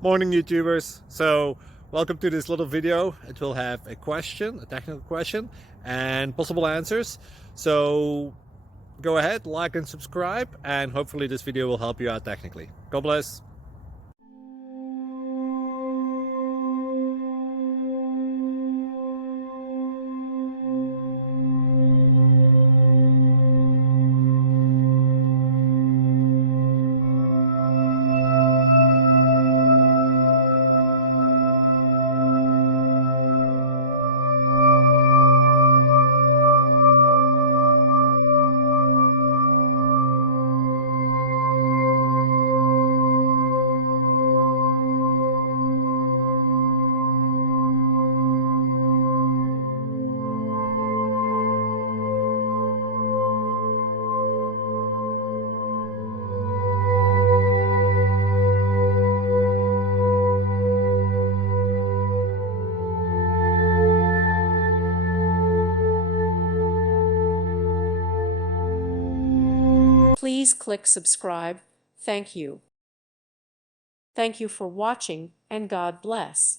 Morning, YouTubers. So welcome to this little video. It will have a question, a technical question, and possible answers. So go ahead, like and subscribe, and hopefully this video will help you out technically. God bless. Please click subscribe. Thank you. Thank you for watching, and God bless.